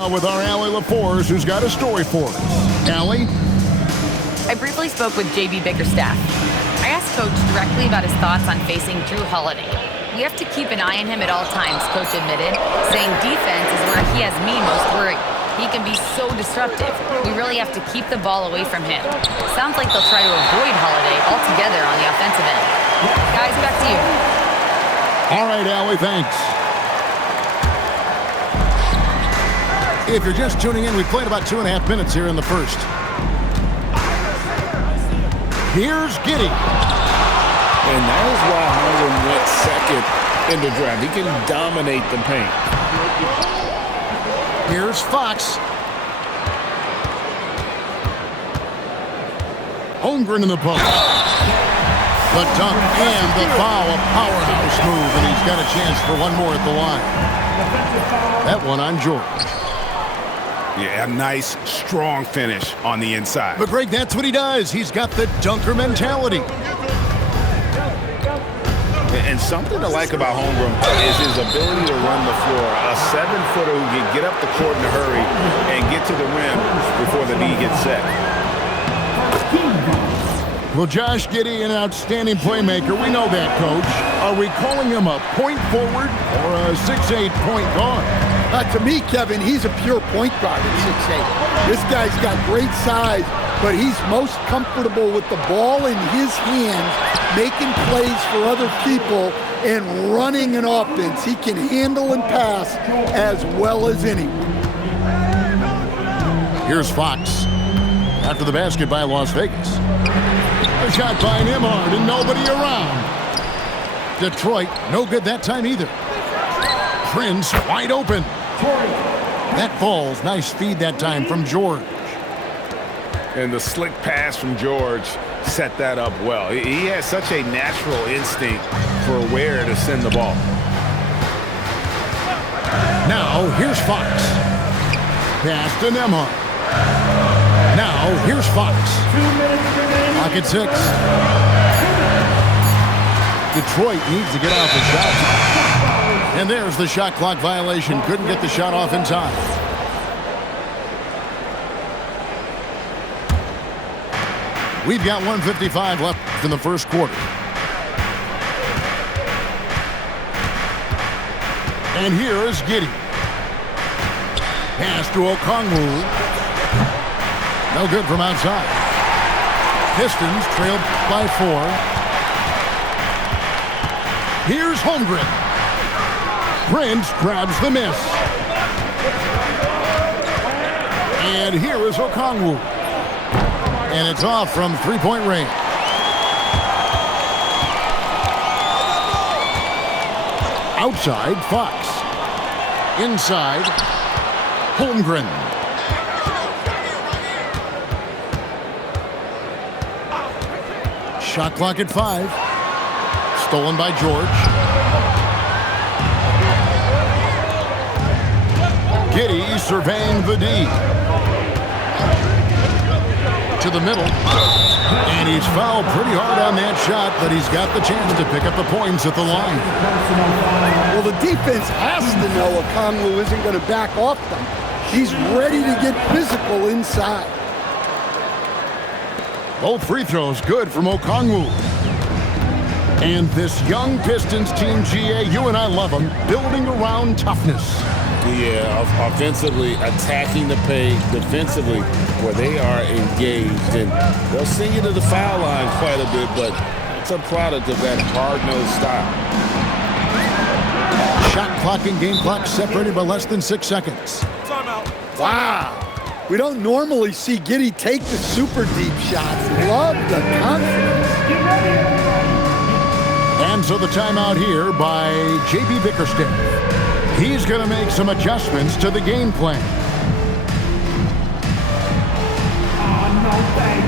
With our Allie LaForce, who's got a story for us. Allie? I briefly spoke with J.B. Bickerstaff. I asked Coach directly about his thoughts on facing Jrue Holiday. We have to keep an eye on him at all times, Coach admitted, saying defense is where he has me most worried. He can be so disruptive. We really have to keep the ball away from him. Sounds like they'll try to avoid Holiday altogether on the offensive end. Guys, back to you. All right, Allie, thanks. If you're just tuning in, we played about 2.5 minutes here in the first. Here's Giddey. And that is why Holmgren went second in the draft. He can dominate the paint. Here's Fox. Holmgren in the post. The dunk and the foul, a powerhouse move, and he's got a chance for one more at the line. That one on George. Yeah, a nice, strong finish on the inside. But, Greg, that's what he does. He's got the dunker mentality. And something to like about Holmgren is his ability to run the floor. A 7-footer who can get up the court in a hurry and get to the rim before the knee gets set. Well, Josh Giddey, an outstanding playmaker. We know that, Coach. Are we calling him a point forward or a 6'8" point guard? To me, Kevin, he's a pure point guard at 6'8". This guy's got great size, but he's most comfortable with the ball in his hands, making plays for other people and running an offense. He can handle and pass as well as anyone. Here's Fox. After the basket by Las Vegas. A shot by Nembhard and nobody around. Detroit, no good that time either. Prince wide open. That falls. Nice feed that time from George. And the slick pass from George set that up well. He has such a natural instinct for where to send the ball. Now, here's Fox. Pass to Nembhard. Now, here's Fox. Clock at 6. Detroit needs to get off the shot. And there's the shot clock violation. Couldn't get the shot off in time. We've got 1:55 left in the first quarter. And here is Giddey. Pass to Okongwu. No good from outside. Pistons trailed by 4. Here's Holmgren. Prince grabs the miss. And here is Okongwu. And it's off from three-point range. Outside, Fox. Inside, Holmgren. Shot clock at 5. Stolen by George. Giddey surveying the D. To the middle. And he's fouled pretty hard on that shot, but he's got the chance to pick up the points at the line. Well, the defense has to know Okongwu isn't going to back off them. He's ready to get physical inside. Both free throws good from Okongwu. And this young Pistons team, GA, you and I love them, building around toughness. Yeah, offensively, attacking the paint, defensively, where they are engaged. And they'll send you to the foul line quite a bit, but it's a product of that hard-nosed style. Shot clock and game clock separated by less than 6 seconds. Wow. We don't normally see Giddey take the super deep shots. Love the confidence. And so the timeout here by J.B. Bickerstaff. He's going to make some adjustments to the game plan. No thanks.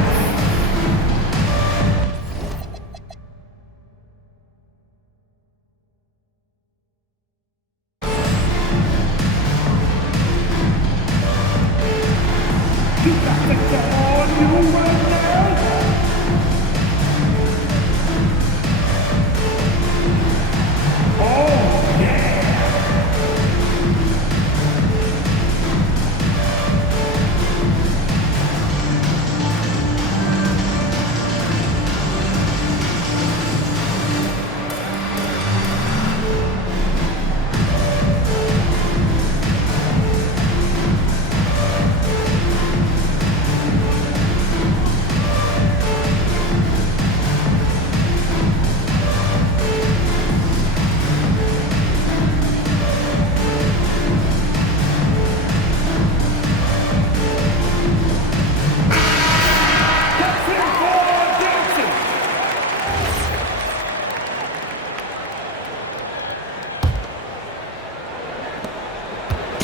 You got to get on you right now. Oh, yeah.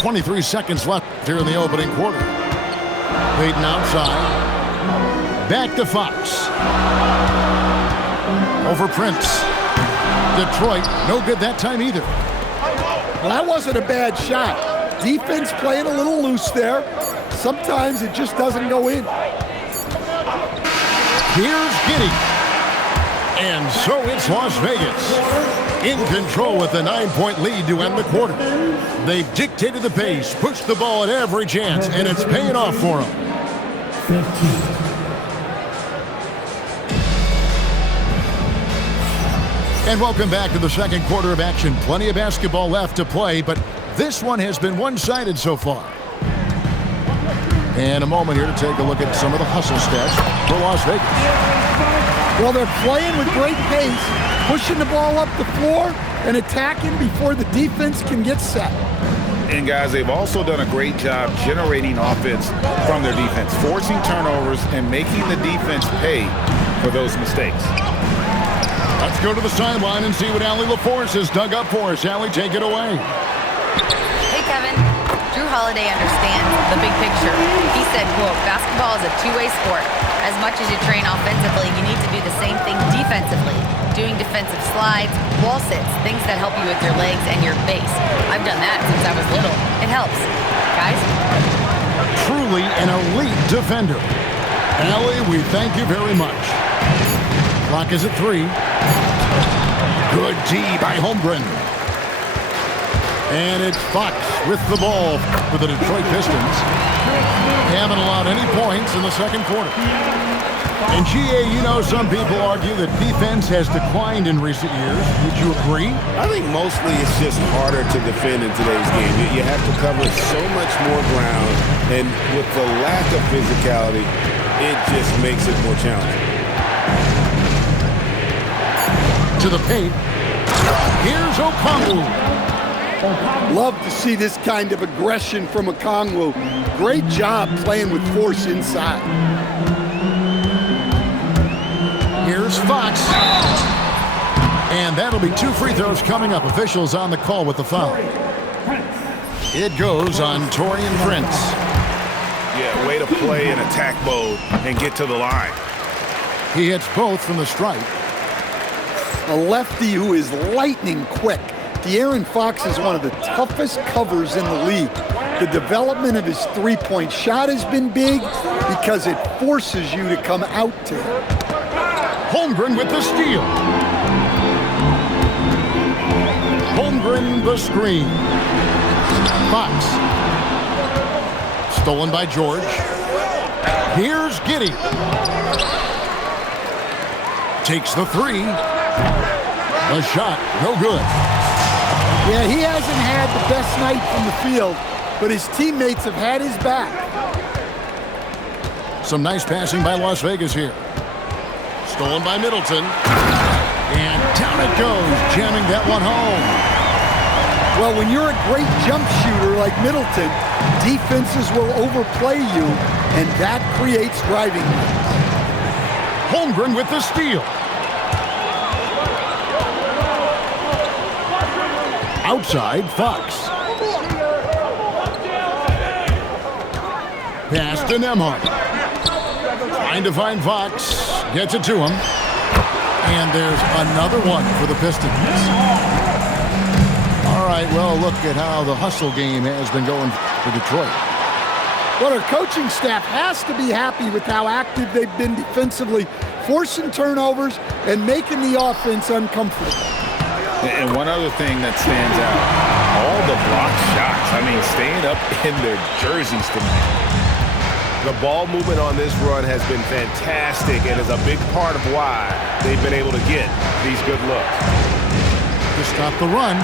23 seconds left here in the opening quarter. Peyton outside. Back to Fox. Over Prince. Detroit, no good that time either. Well, that wasn't a bad shot. Defense playing a little loose there. Sometimes it just doesn't go in. Here's Giddey. And so it's Las Vegas in control with a 9-point lead to end the quarter. They've dictated the pace, pushed the ball at every chance, and it's paying off for them. 15. And welcome back to the second quarter of action. Plenty of basketball left to play, but this one has been one-sided so far. And a moment here to take a look at some of the hustle stats for Las Vegas. Well, they're playing with great pace, pushing the ball up the floor and attacking before the defense can get set. And guys, they've also done a great job generating offense from their defense, forcing turnovers and making the defense pay for those mistakes. Let's go to the sideline and see what Allie LaForce has dug up for us. Allie, take it away. Hey, Kevin. Drew Holiday understands the big picture. He said, quote, basketball is a two-way sport. As much as you train offensively, you need to do the same thing defensively. Doing defensive slides, wall sits, things that help you with your legs and your base. I've done that since I was little. It helps. Guys? Truly an elite defender. Allie, we thank you very much. Clock is at 3. Good D by Holmgren. And it's Fox with the ball for the Detroit Pistons. They haven't allowed any points in the second quarter. And GA, you know, some people argue that defense has declined in recent years. Would you agree? I think mostly it's just harder to defend in today's game. You have to cover so much more ground, and with the lack of physicality, it just makes it more challenging. To the paint. Here's Okongwu. Love to see this kind of aggression from Okongwu. Great job playing with force inside. Here's Fox. And that'll be 2 free throws coming up. Officials on the call with the foul. It goes on Taurean Prince. Yeah, way to play in attack mode and get to the line. He hits both from the stripe. A lefty who is lightning quick. De'Aaron Fox is one of the toughest covers in the league. The development of his three-point shot has been big because it forces you to come out to him. Holmgren with the steal. Holmgren the screen. Fox. Stolen by George. Here's Giddey. Takes the 3. The shot, no good. Yeah, he hasn't had the best night from the field, but his teammates have had his back. Some nice passing by Las Vegas here. Stolen by Middleton. And down it goes, jamming that one home. Well, when you're a great jump shooter like Middleton, defenses will overplay you, and that creates driving lanes. Holmgren with the steal. Outside, Fox. Pass to Nembhard. Trying to find Fox. Gets it to him. And there's another one for the Pistons. All right, well, look at how the hustle game has been going for Detroit. Well, our coaching staff has to be happy with how active they've been defensively, forcing turnovers and making the offense uncomfortable. And one other thing that stands out, all the block shots. I mean, staying up in their jerseys tonight. The ball movement on this run has been fantastic and is a big part of why they've been able to get these good looks. To stop the run.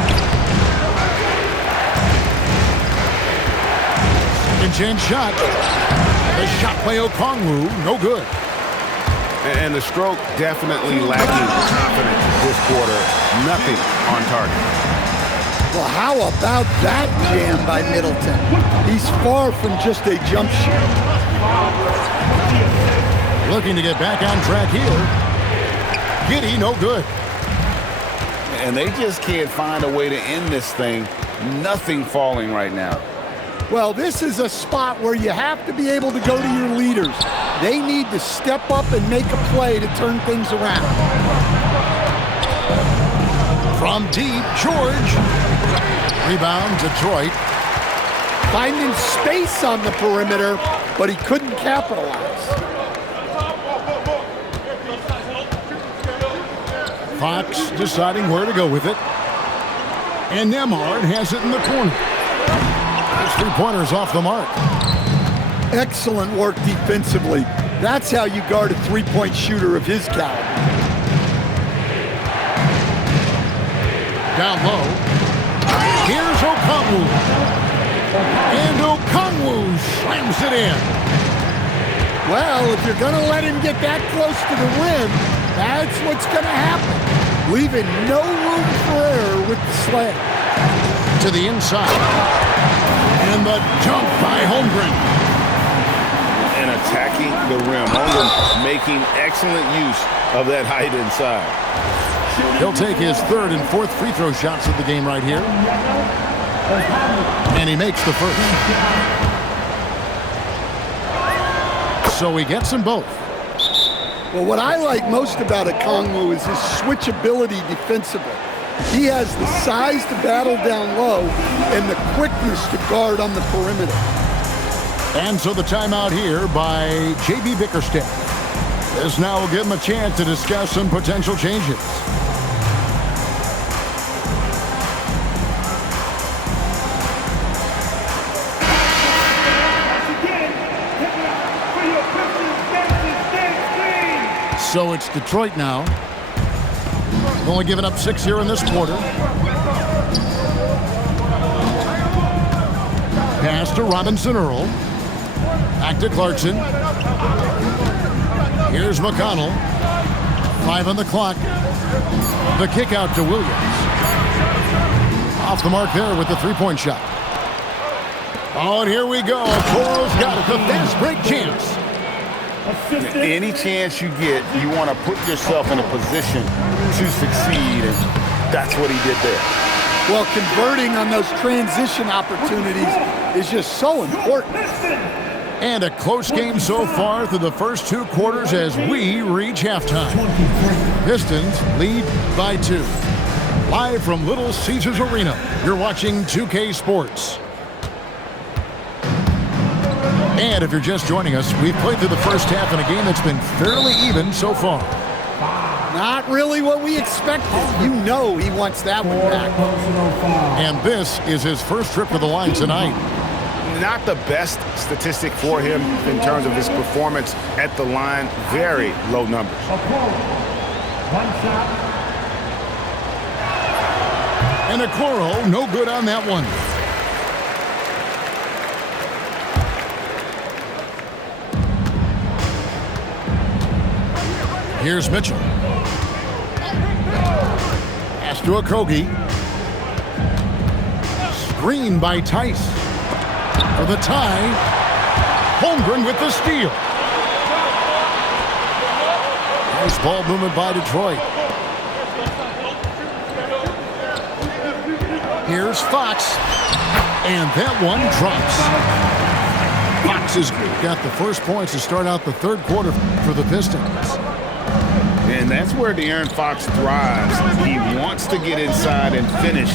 Second chance shot. The shot by Okongwu, no good. And the stroke definitely lacking confidence this quarter. Nothing on target. Well, how about that jam by Middleton? He's far from just a jump shooter. Looking to get back on track here. Giddey, no good. And they just can't find a way to end this thing. Nothing falling right now. Well, this is a spot where you have to be able to go to your leaders. They need to step up and make a play to turn things around. From deep, George. Rebound, Detroit. Finding space on the perimeter, but he couldn't capitalize. Fox deciding where to go with it. And Nembhard has it in the corner. His three-pointer's off the mark. Excellent work defensively. That's how you guard a three-point shooter of his caliber. Down low. Here's Okongwu. And Okongwu slams it in. Well, if you're going to let him get that close to the rim, that's what's going to happen. Leaving no room for error with the slam. To the inside. And the dunk by Holmgren. And attacking the rim. Holmgren making excellent use of that height inside. He'll take his third and fourth free throw shots of the game right here. And he makes the first. So he gets them both. Well, what I like most about Okongwu is his switchability defensively. He has the size to battle down low and the quickness to guard on the perimeter. And so the timeout here by J.B. Bickerstaff. This now will give him a chance to discuss some potential changes. So it's Detroit now. Only giving up 6 here in this quarter. Pass to Robinson Earl. Back to Clarkson. Here's McConnell. 5 on the clock. The kick out to Williams. Off the mark there with the three-point shot. Oh, and here we go. Coral's got it. The fast break chance. Any chance you get, you want to put yourself in a position to succeed, and that's what he did there. Well, converting on those transition opportunities is just so important. And a close game so far through the first 2 quarters as we reach halftime. Pistons lead by 2. Live from Little Caesars Arena, you're watching 2K Sports. And if you're just joining us, we've played through the first half in a game that's been fairly even so far. Not really what we expected. You know he wants that one back. And this is his first trip to the line tonight. Not the best statistic for him in terms of his performance at the line. Very low numbers. And Okoro, no good on that one. Here's Mitchell. Pass to Okogie. Screen by Tice. For the tie. Holmgren with the steal. Nice ball movement by Detroit. Here's Fox. And that one drops. Fox has got the first points to start out the third quarter for the Pistons. And that's where De'Aaron Fox thrives. He wants to get inside and finish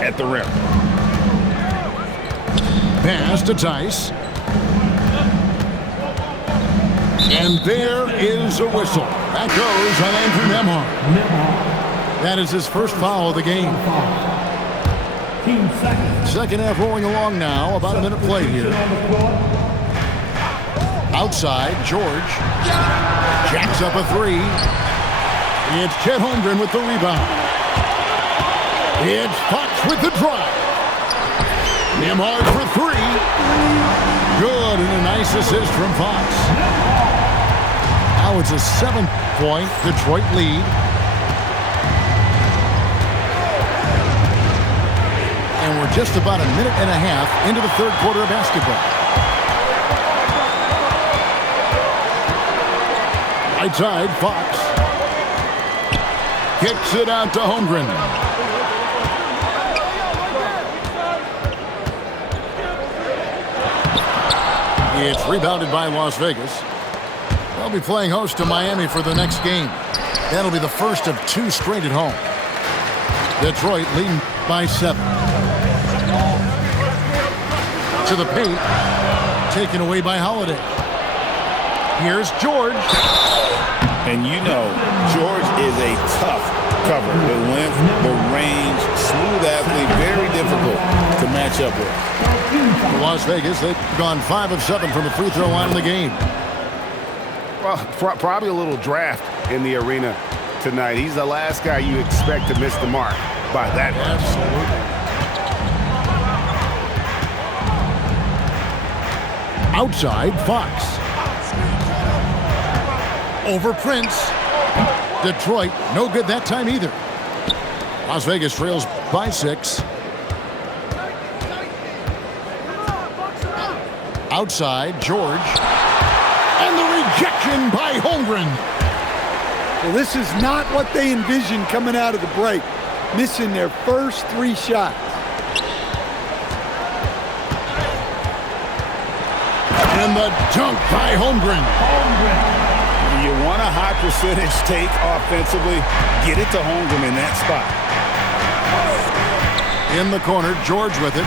at the rim. Pass to Tice. And there is a whistle. That goes on Andrew Nembhard. That is his first foul of the game. Second half rolling along now. About a minute played here. Outside, George. Jacks up a three. It's Chet Holmgren with the rebound. It's Fox with the drive. Nembhard for three. Good, and a nice assist from Fox. Now it's a 7-point Detroit lead. And we're just about a minute and a half into the third quarter of basketball. Right side, Fox. Kicks it out to Holmgren. It's rebounded by Las Vegas. They'll be playing host to Miami for the next game. That'll be the first of 2 straight at home. Detroit leading by 7. To the paint. Taken away by Holiday. Here's George. And you know, George is a tough cover. The length, the range, smooth athlete, very difficult to match up with. For Las Vegas, they've gone 5 of 7 from the free throw line in the game. Well, probably a little draft in the arena tonight. He's the last guy you expect to miss the mark by that much. Absolutely. Outside, Fox. Over Prince. Detroit, no good that time either. Las Vegas trails by 6. Outside, George. And the rejection by Holmgren. Well, this is not what they envisioned coming out of the break. Missing their first 3 shots. And the dunk by Holmgren. You want a high percentage take offensively, get it to Holmgren in that spot. In the corner, George with it.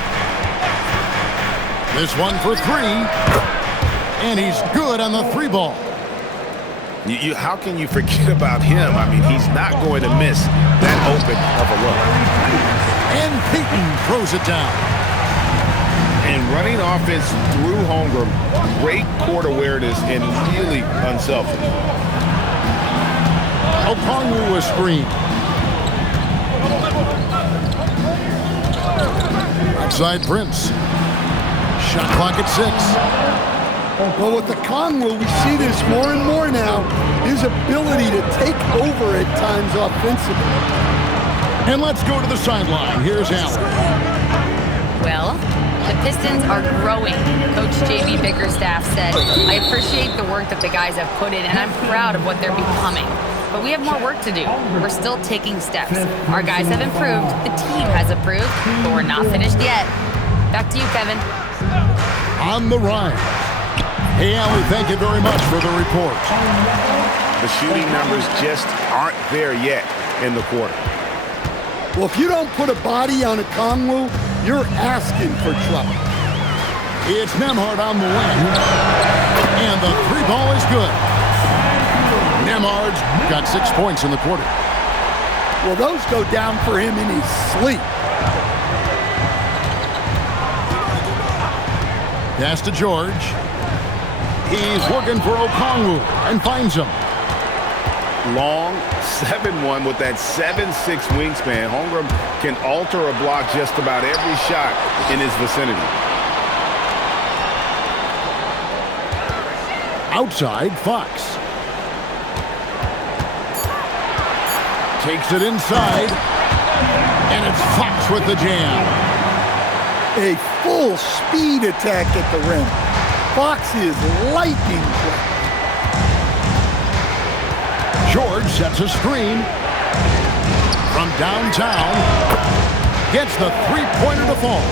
This one for 3. And he's good on the 3 ball. How can you forget about him? I mean, he's not going to miss that open of a look. And Payton throws it down. And running offense through Holmgren, great court awareness and really unselfish. Okongwu a screen. Outside Prince. Shot clock at 6. Well, with the Okongwu, we see this more and more now. His ability to take over at times offensively. And let's go to the sideline. Here's Allen. Well, the Pistons are growing. Coach J.B. Bickerstaff said, I appreciate the work that the guys have put in, and I'm proud of what they're becoming. But we have more work to do. We're still taking steps. Our guys have improved, the team has improved, but we're not finished yet. Back to you, Kevin. On the rise. Hey, Allie, thank you very much for the report. The shooting numbers just aren't there yet in the quarter. Well, if you don't put a body on Okongwu, you're asking for trouble. It's Nembhard on the wing. And the 3 ball is good. Nembhard's got 6 points in the quarter. Well, those go down for him in his sleep. Pass to George. He's looking for Okongwu and finds him. Long 7'1" with that 7'6" wingspan. Holmgren can alter a block just about every shot in his vicinity. Outside, Fox. Takes it inside. And it's Fox with the jam. A full speed attack at the rim. Fox is lightning quick. George sets a screen. From downtown. Gets the 3-pointer to fall.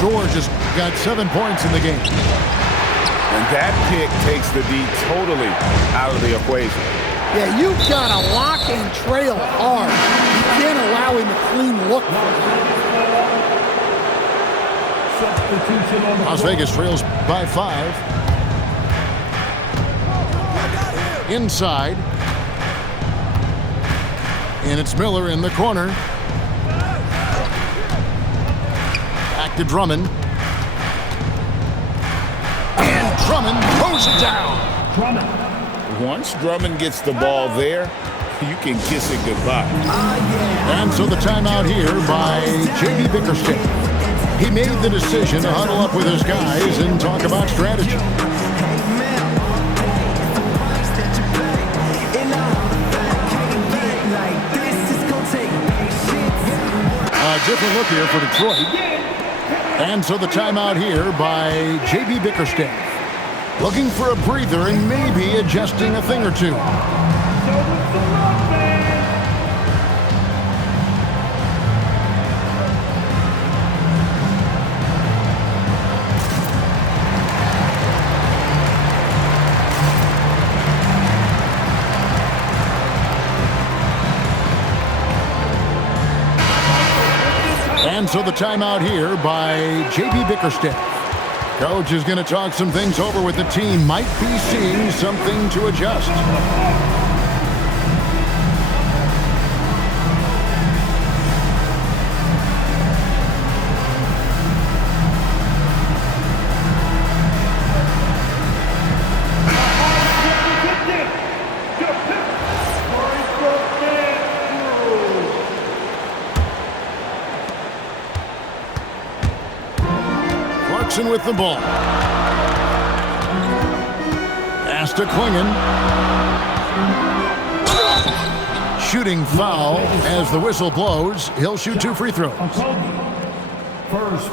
George has got 7 points in the game. And that pick takes the D totally out of the equation. Yeah, you've got to lock and trail hard. You can't allow him a clean look for him. Las Vegas trails by 5. Inside. And it's Miller in the corner. Back to Drummond. And Drummond throws it down. Once Drummond gets the ball there, you can kiss it goodbye. And so the timeout here by J.B. Bickerstaff. He made the decision to huddle up with his guys and talk about strategy. A different look here for Detroit. And so the timeout here by J.B. Bickerstaff. Looking for a breather and maybe adjusting a thing or two. So the timeout here by J.B. Bickerstaff. Coach is going to talk some things over with the team. Might be seeing something to adjust. With the ball. Pass to Klingon. Shooting foul as the whistle blows. He'll shoot 2 free throws.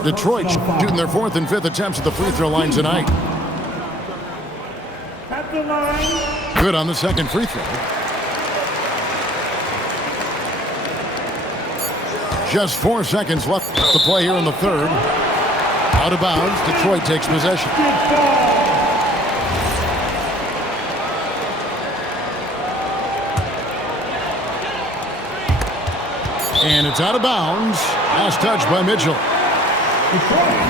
Detroit shooting their 4th and 5th attempts at the free throw line tonight. Good on the 2nd free throw. Just 4 seconds left to play here in the 3rd. Out of bounds, Detroit takes possession. And it's out of bounds. Last touch by Mitchell.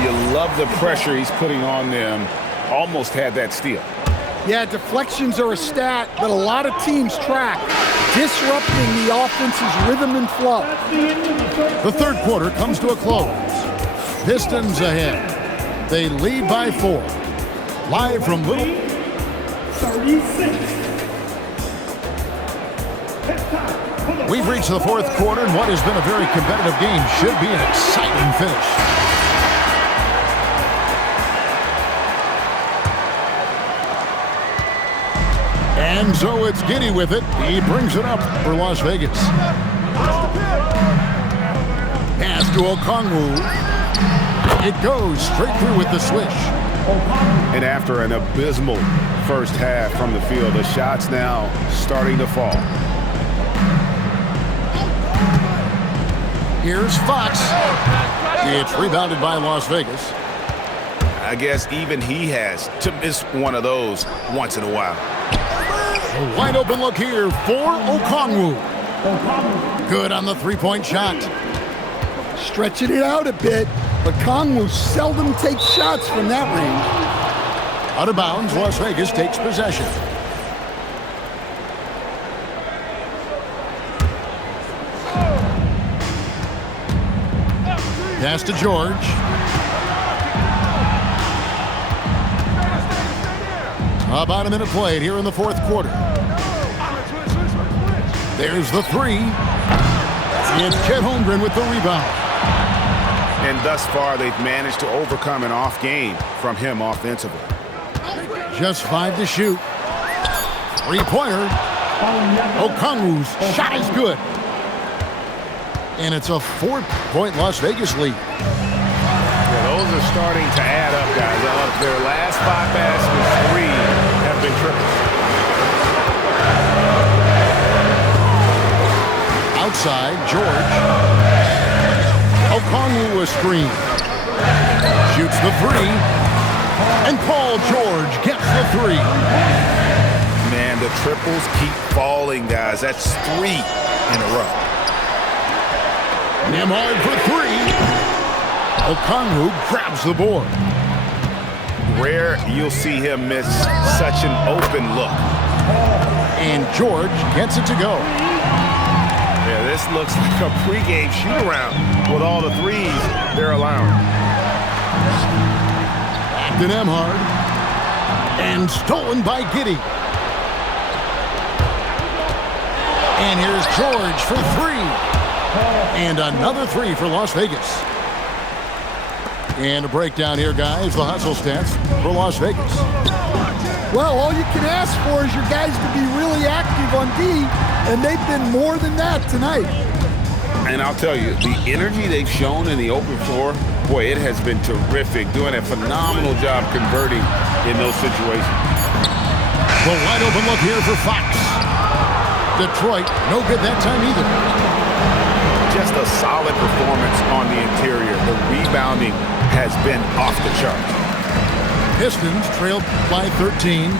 You love the pressure he's putting on them. Almost had that steal. Yeah, deflections are a stat that a lot of teams track, disrupting the offense's rhythm and flow. The 3rd quarter comes to a close. Pistons ahead. They lead by 4. Live from Little 36. We've reached the 4th quarter, and what has been a very competitive game should be an exciting finish. And so it's Giddey with it. He brings it up for Las Vegas. Pass to Okongwu. It goes straight through with the swish. And after an abysmal first half from the field, the shots now starting to fall. Here's Fox. It's rebounded by Las Vegas. I guess even he has to miss one of those once in a while. A wide open look here for Okongwu. Good on the 3-point shot. Stretching it out a bit, but Okongwu seldom takes shots from that range. Out of bounds, Las Vegas takes possession. Pass to George. About a minute played here in the 4th quarter. There's the 3. It's Chet Holmgren with the rebound. And thus far, they've managed to overcome an off game from him offensively. Just 5 to shoot. 3-pointer. Okongwu's shot is good. And it's a 4-point Las Vegas lead. Yeah, those are starting to add up, guys. Their last 5 baskets, 3 have been triples. Outside, George. Okongwu a screen. Shoots the 3. And Paul George gets the 3. Man, the triples keep falling, guys. That's 3 in a row. Nembhard for 3. Okongwu grabs the board. Rare you'll see him miss such an open look. And George gets it to go. Yeah, this looks like a pregame shoot-around with all the threes they're allowing. Back to Nembhard. And stolen by Giddey. And here's George for 3. And another 3 for Las Vegas. And a breakdown here, guys. The hustle stats for Las Vegas. Well, all you can ask for is your guys to be really active on D, and they've been more than that tonight. And I'll tell you, the energy they've shown in the open floor, boy, it has been terrific. Doing a phenomenal job converting in those situations. Well, wide open look here for Fox. Detroit, no good that time either. Just a solid performance on the interior. The rebounding has been off the charts. Pistons trailed by 13.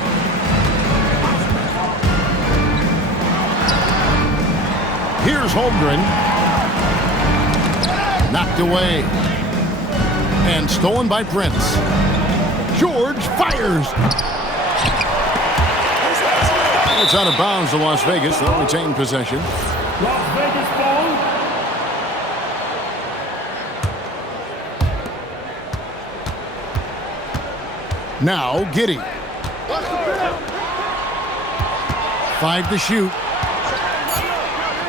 Here's Holmgren. Knocked away. And stolen by Prince. George fires. It's out of bounds to Las Vegas. They'll retain possession. Las Vegas ball. Now Giddey. 5 to shoot.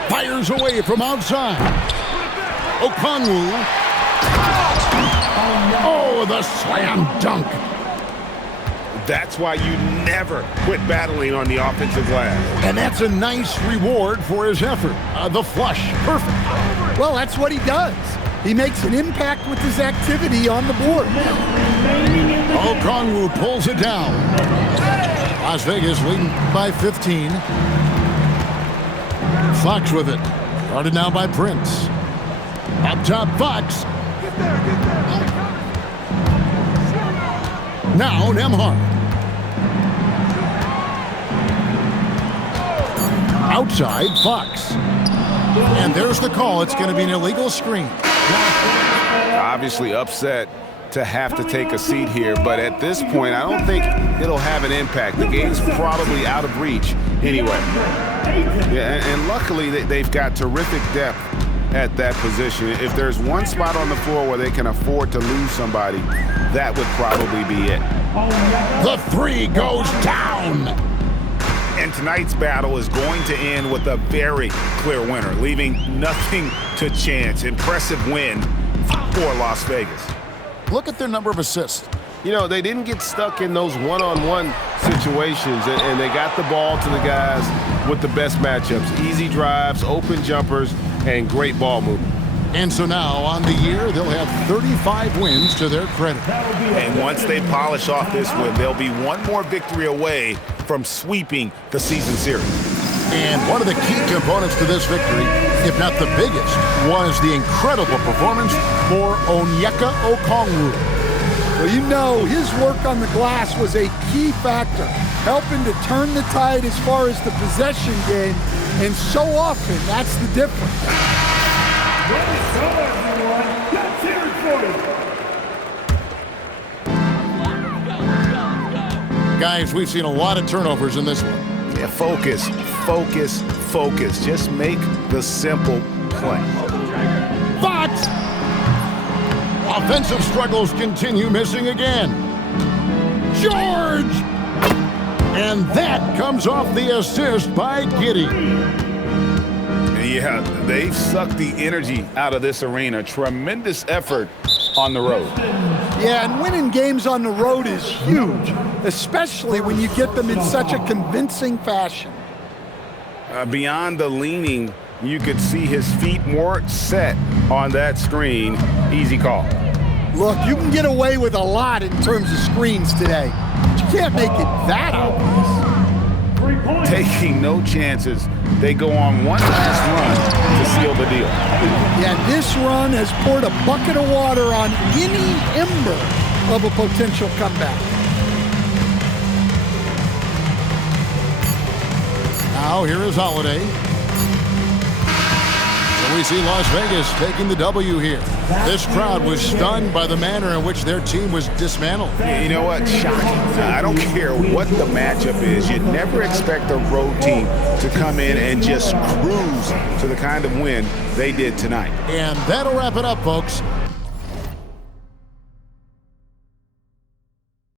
Fires away from outside. Okongwu. Oh, the slam dunk. That's why you never quit battling on the offensive glass. And that's a nice reward for his effort. The flush. Perfect. Well, that's what he does. He makes an impact with his activity on the board. Okongwu pulls it down. Las Vegas leading by 15. Fox with it. Guarded now by Prince. Up top, Fox. Now Nembhard. Outside, Fox. And there's the call. It's going to be an illegal screen. Obviously upset to have to take a seat here, but at this point, I don't think it'll have an impact. The game's probably out of reach anyway. Yeah, and luckily they've got terrific depth at that position. If there's one spot on the floor where they can afford to lose somebody, that would probably be it. The three goes down. And tonight's battle is going to end with a very clear winner, leaving nothing to chance. Impressive win for Las Vegas. Look at their number of assists. You know, they didn't get stuck in those one-on-one situations, and they got the ball to the guys with the best matchups. Easy drives, open jumpers, and great ball movement. And so now, on the year, they'll have 35 wins to their credit. And once they polish off this win, they'll be one more victory away from sweeping the season series. And one of the key components to this victory, if not the biggest, was the incredible performance for Onyeka Okongwu. Well, you know, his work on the glass was a key factor, helping to turn the tide as far as the possession game, and so often that's the difference. Let's go, everyone. Let's hear it for you. Guys, we've seen a lot of turnovers in this one. Yeah, focus, focus, focus. Just make the simple play. Fox! Offensive struggles continue, missing again. George! And that comes off the assist by Giddey. Yeah, they've sucked the energy out of this arena. Tremendous effort on the road. Yeah, and winning games on the road is huge, especially when you get them in such a convincing fashion. Beyond the leaning, you could see his feet more set on that screen. Easy call. Look, you can get away with a lot in terms of screens today, but you can't make it that obvious. 3 points. Taking no chances. They go on one last run to seal the deal. Yeah, this run has poured a bucket of water on any ember of a potential comeback. Now here is Holiday. So we see Las Vegas taking the W here. This crowd was stunned by the manner in which their team was dismantled. You know what? Shocking. I don't care what the matchup is. You never expect a road team to come in and just cruise to the kind of win they did tonight. And that'll wrap it up, folks.